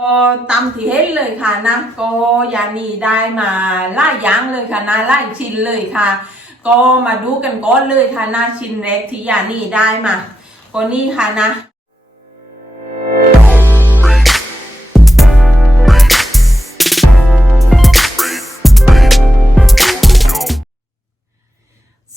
ก็ตามที่เห็นเลยค่ะนะก็ยานีได้มาไล่อยางเลยค่ะนะไล่ชิ้นเลยค่ะ ก็มาดูกันก่อนเลยค่ะนะชิ้นแรกที่ยานีได้มาก็นี่ค่ะนะ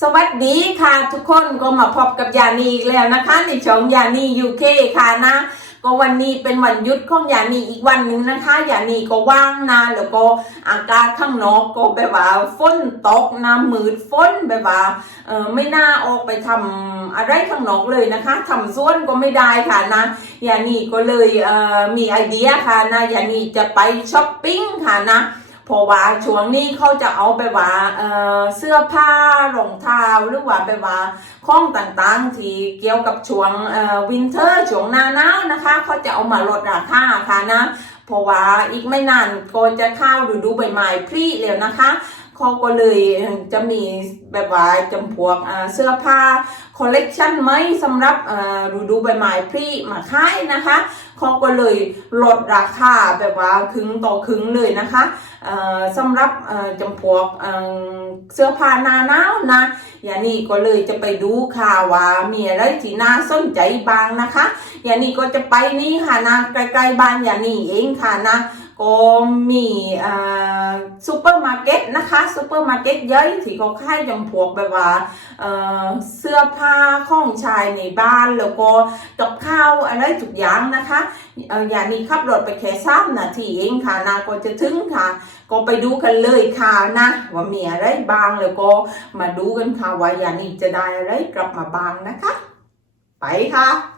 สวัสดีค่ะทุกคนก็มาพบกับยานีอีกแล้วนะคะ ในช่องยานียูเคค่ะนะ ก็วันนี้เป็นวันหยุดของยานีอีกวันหนึ่งนะคะยานีก็ว่างนะแล้วก็อากาศข้างนอกก็แบบว่าฝนตกนะมืดฝนแบบว่าเออไม่น่าออกไปทำอะไรข้างนอกเลยนะคะทำสวนก็ไม่ได้ค่ะนะยานีก็เลยเออมีไอเดียค่ะนะยานีจะไปช้อปปิ้งค่ะนะ เพราะว่าช่วงนี้เขาจะเอาไปว่าเอ่อเสื้อผ้ารองเท้าหรือว่าไปว่าของต่างๆ ที่เกี่ยวกับช่วงเอ่อวินเทอร์ช่วงหน้าหนาวนะคะเขาจะเอามาลดราคาค่ะนะเพราะว่าอีกไม่นานก็จะเข้าฤดูใบไม้ผลิแล้วนะคะ เขาก็เลยจะมีแบบว่าจำพวกเสื้อผ้าคอลเลกชันไหมสำหรับเอ่อฤดูใบไม้ผลิมาขายนะคะเขาก็เลยลดราคาแบบว่าครึ่งต่อครึ่งเลยนะคะสำหรับจำพวกเสื้อผ้าหนาหนาวนะอย่างนี้ก็เลยจะไปดูค่ะว่ามีอะไรที่น่าสนใจบ้างนะคะอย่างนี้ก็จะไปนี่ค่ะนะใกล้ๆบ้านอย่างนี้เองค่ะนะ ก็มีอ่อซูเปอร์มาร์เก็ตนะคะซูเปอร์มาร์เก็ตเยอยที่เขาขายจำพวกแบบว่าเอ่อเสื้อผ้าของชายในบ้านแล้วก็กับข้าวอะไรทุกอย่างนะคะเอออย่างนี้ขับรถไปแค่สามนาทีเองค่ะนะก็จะถึงค่ะ ก็ไปดูกันเลยค่ะนะว่ามีอะไรบ้างแล้วก็มาดูกันค่ะว่าอย่านี้จะได้อะไรกลับมาบ้างนะคะ ไปค่ะ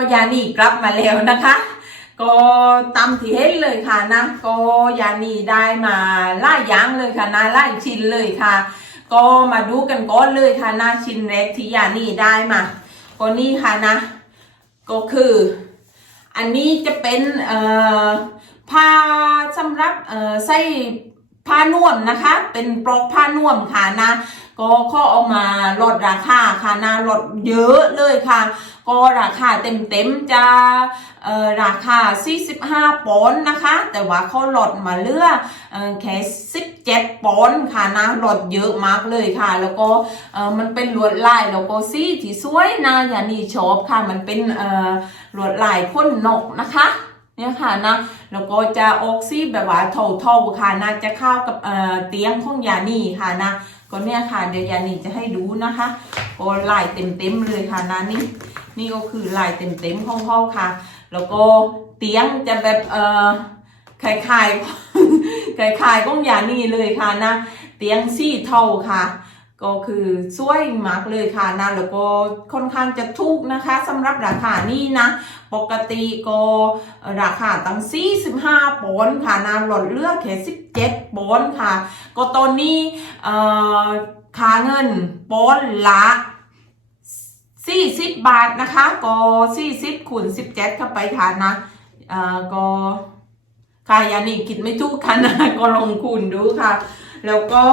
ก็ยานีกลับมาแล้วนะคะ ก็ตามที่เห็นเลยค่ะนะก็ยานีได้มาไล่อยางเลยค่ะนะไล่ชิ้นเลยค่ะ ก็มาดูกันก่อนเลยค่ะนะชิ้นแรกที่ยานีได้มาก็นี่ค่ะนะ ก็คือ อันนี้จะเป็นเอ่อผ้าสำหรับเอ่อใส่ ผ้านวมนะคะ เป็นปลอกผ้านวมค่ะนะก็ข้อเอามาลดราคาค่ะนะลดเยอะเลยค่ะ ก็ราคาเต็มๆจะราคา 45 ปอนด์นะคะ แต่ว่าเขาลดมาเหลือเอ่อแค่17 ปอนด์ค่ะนะลดเยอะมากเลยค่ะ แล้วก็มันเป็นลวดลายแล้วก็สีที่สวยนะอย่านี้ชอบค่ะ มันเป็นเอ่อลวดลายพ่นนกนะคะ เนี่ยค่ะนะแล้วก็จะออกสีแบบว่าเทาๆค่ะนะจะเข้ากับเอ่อเตียงของยานี่ค่ะนะก็เนี่ยค่ะเดี๋ยวยานี่จะให้ดูนะคะก็ลายเต็มๆเลยค่ะนะนี่นี่ก็คือลายเต็มๆของเขาค่ะ แล้วก็เตียงจะแบบเอ่อคล้ายๆคล้ายๆก้องยานี่เลยค่ะนะเตียงซี่เท่าค่ะ ก็คือสวยมากเลยค่ะนะแล้วก็ค่อนข้างจะถูกนะคะสำหรับราคานี้นะ ปกติก็ราคาตั้ง 45ปอนด์ค่ะนะลดเลือกแค่17ปอนด์ค่ะ ก็ตอนนี้ค่าเงินปอนด์ละ40 บาทนะคะ ก็40คูณ17 เข้าไปค่ะนะก็ค่ะยานี่คิดไม่ถูกค่ะนะก็ลองคูณดูค่ะ แล้วก็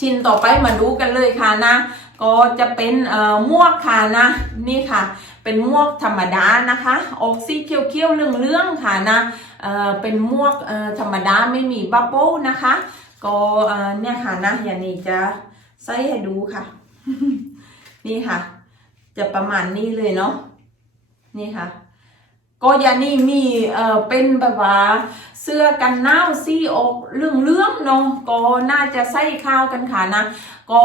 ชิ้นต่อไปมาดูกันเลยค่ะนะ ก็จะเป็นเอ่อมวกค่ะนะ นี่ค่ะ เป็นมวกธรรมดานะคะ ออกสีเขียวๆเรื่องๆค่ะนะเอ่อเป็นมวกเอ่อธรรมดาไม่มีบับเบิ้ลนะคะ ก็เอ่อเนี่ยค่ะนะอย่างนี้จะใส่ให้ดูค่ะ นี่ค่ะ จะประมาณนี้เลยเนาะนี่ค่ะ ก็อยานี่มีเอ่อเป็นแบบว่าเสื้อกันหนาวซี่อกเรื่องเรื่องๆเนาะก็น่าจะใส่ข้าวกันค่ะนะ ก็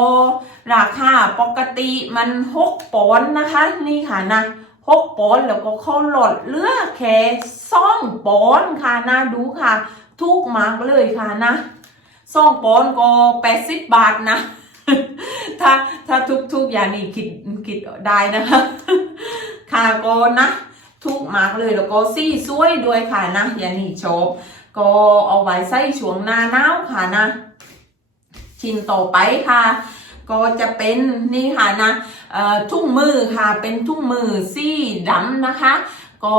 ราคาปกติมันหกปอนด์นะคะ นี่ค่ะนะหกปอนด์แล้วก็เข้าหลดเลือกแค่สองปอนด์ค่ะนะดูค่ะถูกมากเลยค่ะนะสองปอนด์ก็แปดสิบบาทนะ ถ้าถ้าทุกๆอย่างนี้คิดคิดได้นะคะค่ะก็นะ ทุกมากเลยแล้วก็ซี่สวยด้วยค่ะนะอย่านี้ชอบก็เอาไว้ใส่ช่วงหน้าหนาวค่ะนะ ชิ้นต่อไปค่ะ ก็จะเป็นนี่ค่ะนะทุ่งมือค่ะเป็นทุ่งมือซี่ดำนะคะ ก็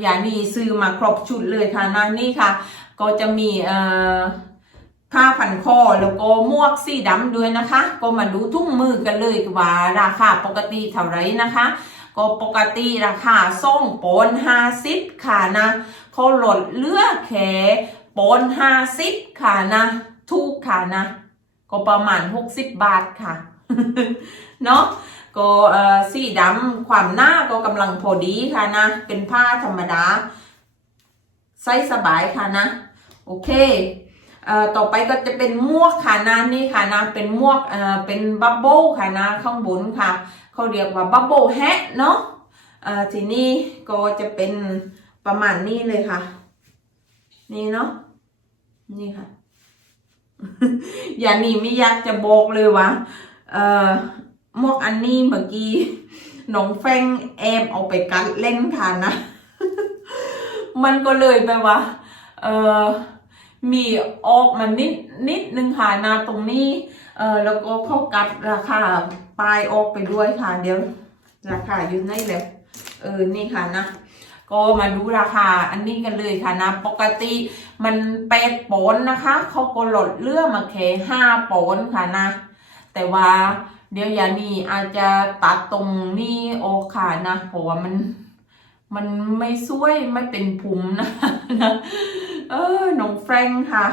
อย่านีซื้อมาครบชุดเลยค่ะนะนี่ค่ะ ก็จะมีผ้าพันคอแล้วก็มวกสีดำด้วยนะคะ ก็มาดูทุ่งมือกันเลยว่าราคาปกติเท่าไรนะคะ ก็ปกติราคาส่งปนห้าสิบค่ะนะเขาลดเลือกแค่ปนห้าสิบค่ะนะถูกค่ะนะ ก็ประมาณ60บาทค่ะเนาะก็สีดำความหน้าก็กำลังพอดีค่ะนะ เป็นผ้าธรรมดาใส่สบายค่ะนะ โอเคเอ่อต่อไปก็จะเป็นมวกค่ะนะนี่ค่ะนะ เป็นมวกเอ่อเป็นบับเบิลค่ะนะ ข้างบนค่ะ เขาเรียกว่าบับเบิลแฮทเนาะเอ่อทีนี้ก็จะเป็นประมาณนี้เลยค่ะ นี่เนาะนี่ค่ะ อย่างนี้ไม่อยากจะบอกเลยว่าเออหมวกอันนี้เมื่อกี้น้องแฟงแอบเอาไปกัดเล่นค่ะนะ มันก็เลยแบบว่าเออมีออกมานิดนิดนึงค่ะนะตรงนี้ เออแล้วก็เข้ากัดราคา ปลายออกไปด้วยค่ะ เดี๋ยวราคาอยู่ในเลยเออนี่ค่ะนะก็มาดูราคาอันนี้กันเลยค่ะนะ ปกติมันแปดปอนด์นะคะเขาก็ลดเลื่อมาแค่ห้าปอนด์ค่ะนะ แต่ว่าเดี๋ยวยานี่อาจจะตัดตรงนี้ออกค่ะนะเพราะว่ามันมันไม่สวยไม่เป็นผุมนะนะเออน้องแฟรงค์ค่ะ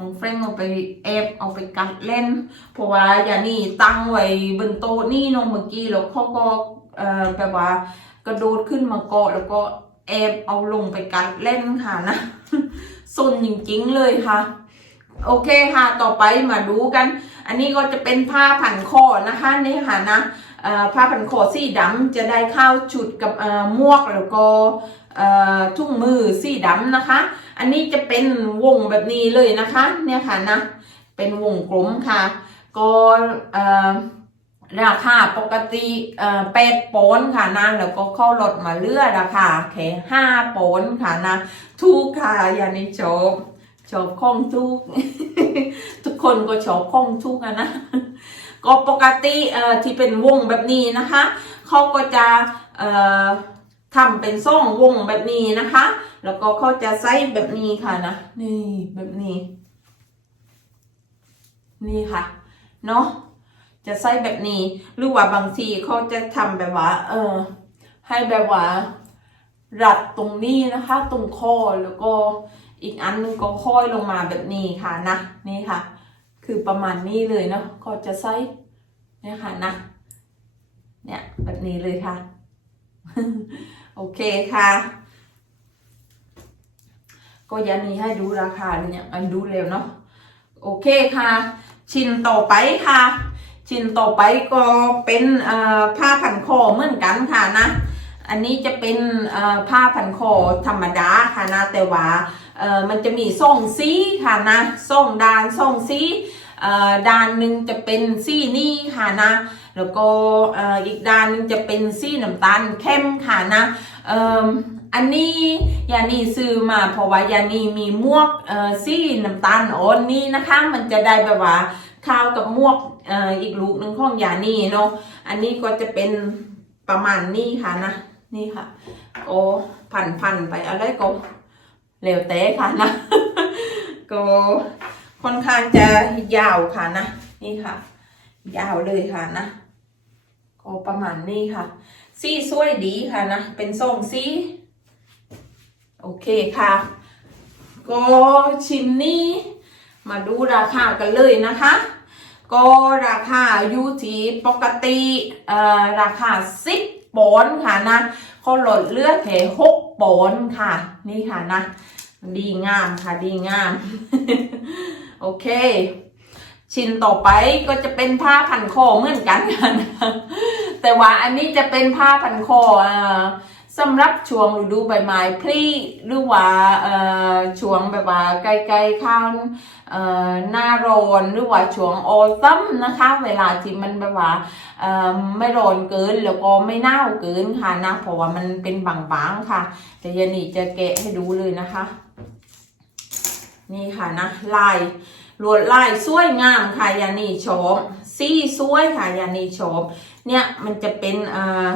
น้องแฟรงเอาไปแอบเอาไปกัดเล่น เพราะว่าอย่างนี้ตั้งไว้บนโต๊ะนี่น้องเมื่อกี้แล้วเขาก็เอ่อแบบว่ากระโดดขึ้นมาเกาะแล้วก็แอบเอาลงไปกัดเล่นค่ะนะสนจริงๆเลยค่ะ โอเคค่ะต่อไปมาดูกัน อันนี้ก็จะเป็นผ้าพันคอนะคะนี่ค่ะนะผ้าพันคอสีดำจะได้เข้าชุดกับเอ่อหมวกแล้วก็ ทุ่งมือสีดำนะคะ อันนี้จะเป็นวงแบบนี้เลยนะคะ เนี่ยค่ะนะ เป็นวงกลมค่ะก็ราคาปกติเอ่อแปดปอนค่ะนะแล้วก็เข้าลดมาเรื่อราคาแค่ห้าปอนค่ะนะถูกค่ะยานี้ชอบชอบข้องทุก ทุกคนก็ชอบข้องทุกอะนะ ก็ปกติที่เป็นวงแบบนี้นะคะเขาก็จะ ทำเป็นซ่องวงแบบนี้นะคะ แล้วก็เขาจะใส่แบบนี้ค่ะนะ นี่แบบนี้ นี่ค่ะ เนาะ จะใส่แบบนี้ หรือว่าบางทีเขาจะทำแบบว่า เออ ให้แบบว่า รัดตรงนี้นะคะ ตรงคอ แล้วก็อีกอันหนึงก็ค่อยลงมาแบบนี้ค่ะนะ นี่ค่ะ คือประมาณนี้เลยเนาะ ก็จะใส่เนี่ยค่ะนะ เนี่ยแบบนี้เลยค่ะ โอเคค่ะ ก็ยันนี้ให้ดูราคาเนี่ยอันดูเร็วเนาะโอเคค่ะ ชิ้นต่อไปค่ะ ชิ้นต่อไปก็เป็นผ้าพันคอเหมือนกันค่ะนะอันนี้จะเป็นผ้าพันคอธรรมดาค่ะนะแต่ว่ามันจะมีส่งสีค่ะนะส่งดานส่งสี ด้านหนึ่งจะเป็นสีนี่ค่ะนะ แล้วก็อีกด้านหนึงจะเป็นสีน้ำตาลเข้มค่ะนะอันนี้ยานี่ซื้อมาเพราะว่ายานี่มีมวกเอ่อสีน้ำตาลอ่อนนี่นะคะ มันจะได้แบบว่าข้าวกับมวกอีกลูกหนึ่งของยานี่เนาะอันนี้ก็จะเป็นประมาณนี้ค่ะนะนี่ค่ะโอ้พันพันๆไปอะไรก็แล้วแต่ค่ะนะก็ ค่อนข้างจะยาวค่ะนะ นี่ค่ะ ยาวเลยค่ะนะก็ประมาณนี้ค่ะสีสวยดีค่ะนะ เป็นทรงสีโอเคค่ะก็ชิ้นนี้มาดูราคากันเลยนะคะ ก็ราคาอยู่ที่ปกติเอ่อราคาสิบปอนด์ค่ะนะเขาลดเลือกแค่หกปอนด์ค่ะ นี่ค่ะนะ ดีงามค่ะดีงาม โอเค ชิ้นต่อไปก็จะเป็นผ้าพันคอเหมือนกันค่ะนะแต่ว่าอันนี้จะเป็นผ้าพันคออ่าสำหรับช่วงฤดูใบไม้พลีหรือว่าช่วงแบบว่าใกล้ๆข้าวหน้าร้อนหรือว่าช่วงออตัมนะคะ เวลาที่มันแบบว่าไม่ร้อนเกินแล้วก็ไม่หนาวเกินค่ะนะเพราะว่ามันเป็นบางๆค่ะเดี๋ยวยานี่จะแกะให้ดูเลยนะคะ นี่ค่ะนะลายลวดลายสวยงามค่ะยานีชมสีสวยค่ะยานีชมเนี่ยมันจะเป็นเอ่อ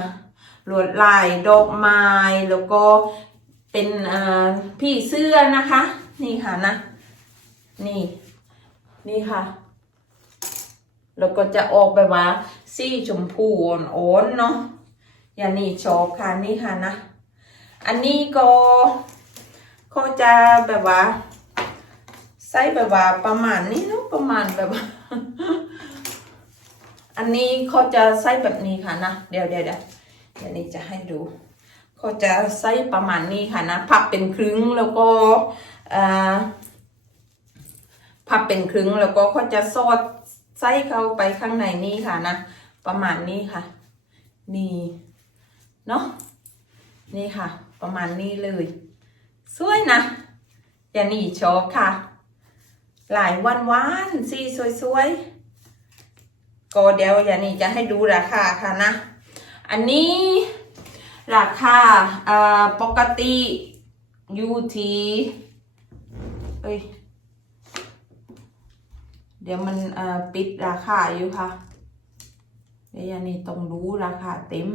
ลวดลายดอกไม้แล้วก็เป็นเอ่อพี่เสื้อนะคะ นี่ค่ะนะ นี่ นี่ค่ะแล้วก็จะออกแบบว่าสีชมพูอ่อนๆเนาะยานีชอบค่ะนี่ค่ะนะ อันนี้ก็เขาจะแบบว่า ส์แบบว่าประมาณนี้เนาะประมาณแบบว่าอันนี้เขาจะไซส์แบบนี้ค่ะนะเดี๋ยวเดี๋ยวเดี๋ยวเดี๋ยวนี้จะให้ดูเขาจะไซส์ประมาณนี้ค่ะนะพับเป็นครึ่งแล้วก็อ่าพับเป็นครึ่งแล้วก็เขาจะสอดไส้เข้าไปข้างในนี้ค่ะนะประมาณนี้ค่ะ นี่เนาะนี่ค่ะ ประมาณนี้เลย สวยนะอย่านี่ชอบค่ะ หลายวันวานสีสวยๆ ก็เดี๋ยวอย่างนี้จะให้ดูราคาค่ะนะ อันนี้ราคาปกติอยู่ที่เอ้ย เดี๋ยวมันปิดราคาอยู่ค่ะ เดี๋ยวอย่างนี้ต้องรู้ราคาเต็ม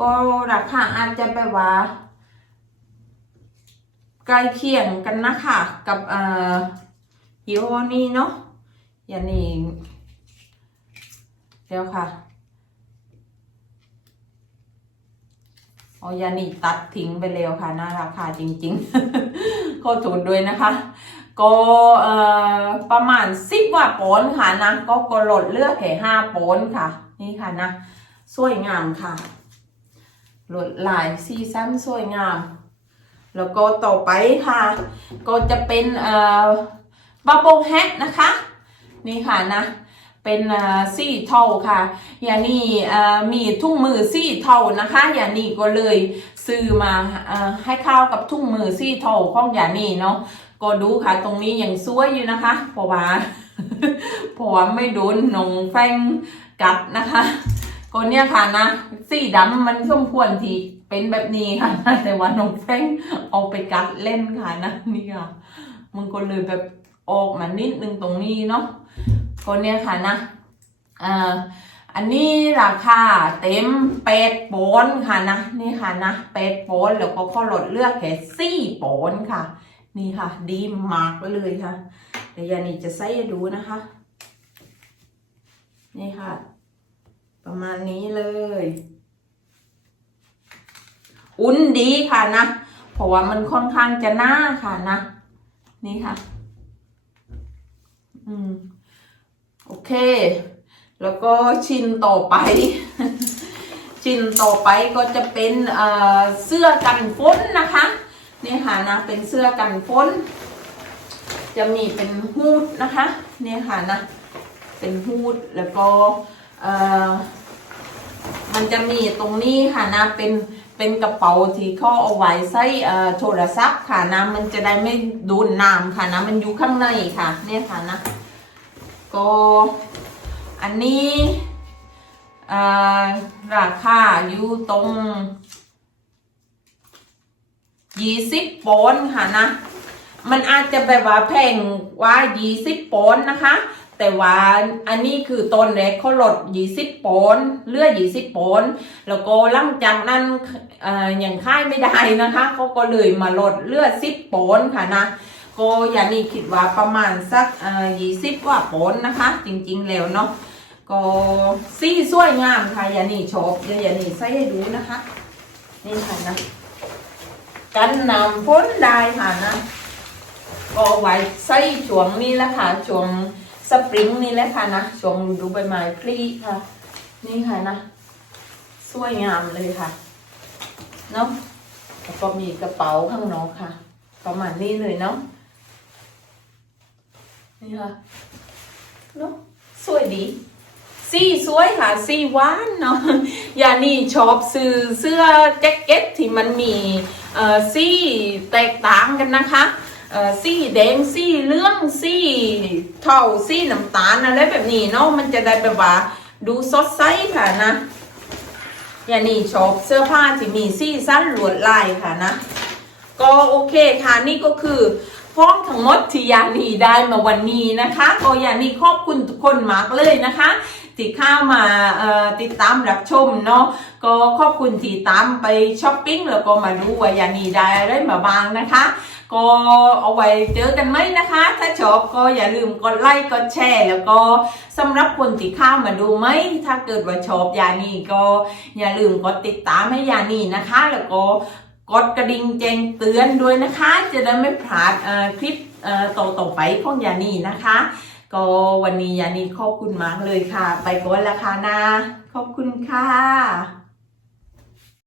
ก็ราคาอาจจะแบบว่า ใกล้เคียงกันนะคะกับเอ่อยี่ห้อนี้เนาะอย่างนี้เดี๋ยวค่ะอ๋อยานี่ตัดทิ้งไปแล้วค่ะน่าราคาจริงๆ ขอโทษด้วยนะคะ ก็เอ่อประมาณสิบกว่าปอนค่ะนะ ก็กลดเลือกแค่ห้าปอนค่ะ นี่ค่ะนะ สวยงามค่ะลวดลายซีซันสวยงาม แล้วก็ต่อไปค่ะ ก็จะเป็นเอ่อบับเบิลแฮทนะคะ นี่ค่ะนะเป็นซี่เท่าค่ะ อย่างนี้มีทุ่งมือซี่เท่านะคะ อย่างนี้ก็เลยซื้อมาอให้เข้ากับทุ่งมือซี่เท่าของอย่างนี้เนาะ ก็ดูค่ะตรงนี้ยังสวยอยู่นะคะ เพราะว่าเพราะว่าไม่โดนหนงแฟงกัดนะคะก็เนี่ยค่ะนะ สีดำมันสมควรที่ เป็นแบบนี้ค่ะ แต่ว่าน้องแฟงเอาไปกัดเล่นค่ะนะนี่ค่ะ มันก็เลยแบบออกมานิดนึงตรงนี้เนาะก็เนี่ยค่ะนะอ่าอันนี้ราคาเต็มแปดปอนค่ะนะนี่ค่ะนะแปดปอนแล้วก็ข้อลดเลือกแค่สี่ปอนค่ะ นี่ค่ะ ดีมากเลยค่ะเดี๋ยวยานี่จะใส่ดูนะคะ นี่ค่ะ ประมาณนี้เลย อุ่นดีค่ะนะเพราะว่ามันค่อนข้างจะหน้าค่ะนะ นี่ค่ะ อืม โอเค แล้วก็ชิ้นต่อไป ชิ้นต่อไปก็จะเป็นเอ่อเสื้อกันฝนนะคะ นี่ค่ะนะ เป็นเสื้อกันฝนจะมีเป็นฮูดนะคะ เนี่ยค่ะนะ เป็นฮูดแล้วก็เอ่อมันจะมีตรงนี้ค่ะนะเป็น เป็นกระเป๋าที่เขาเอาไว้ใส่โทรศัพท์ค่ะนะมันจะได้ไม่โดนน้ำค่ะนะมันอยู่ข้างในค่ะเนี่ยค่ะนะก็อันนี้ราคาอยู่ตรงยี่สิบปอนด์ค่ะนะ มันอาจจะแบบว่าแพงกว่ายี่สิบปอนด์นะคะ แต่ว่าอันนี้คือต้นแรกเขาลดยี่สิบปอนเลือยี่สิบปอนแล้วก็หลังจากนั้นเอ่อยังค่ายไม่ได้นะคะเขาก็เลยมาลดเลือดสิบปอนค่ะนะก็อย่างนี้คิดว่าประมาณสักยี่สิบกว่าปอนนะคะ จริงๆแล้วเนาะก็สีสวยงามค่ะอย่างนี้ชอบเดี๋ยวอย่างนี้ใส่ให้ดูนะคะ นี่ค่ะนะกันน้ำพ้นได้ค่ะนะก็ไว้ใส่ช่วงนี้ละค่ะช่วง สปริงนี่แหละค่ะนะช่วงฤดูใบไม้ผลิค่ะ นี่ค่ะนะ สวยงามเลยค่ะ เนาะแล้วก็มีกระเป๋าข้างนอกค่ะ ประมาณนี้เลยเนาะ นี่ค่ะ เนาะสวยดีสีสวยค่ะสีหวานเนาะยานี่ชอบซื้อเสื้อแจ็คเก็ตที่มันมีเอ่อสีแตกต่างกันนะคะ เอ่อสีแดงสีเหลืองสีเทาสีน้ำตาลอะไรแบบนี้เนาะมันจะได้แบบว่าดูสดใสค่ะนะยานี่ชอบเสื้อผ้าที่มีสีสั้นลวดลายค่ะนะ ก็โอเคค่ะนี่ก็คือฟ้องทั้งหมดที่ยานีได้มาวันนี้นะคะก็ยานีขอบคุณทุกคนมากเลยนะคะ ที่เข้ามาติดตามรับชมเนาะก็ขอบคุณที่ตามไปช้อปปิ้งแล้วก็มาดูว่ายานีได้อะไรมาบ้างนะคะก็เอาไว้เจอกันไหมนะคะ ถ้าชอบก็อย่าลืมกดไลค์กดแชร์ แล้วก็สำหรับคนที่เข้ามาดูไหมถ้าเกิดว่าชอบยานีก็อย่าลืมกดติดตามให้ยานีนะคะ แล้วก็กดกระดิ่งแจ้งเตือนด้วยนะคะ จะได้ไม่พลาดคลิปต่อต่อๆไปของยานีนะคะ ก็วันนี้ยานีขอบคุณมากเลยค่ะ ไปก่อนละค่ะนะ ขอบคุณค่ะ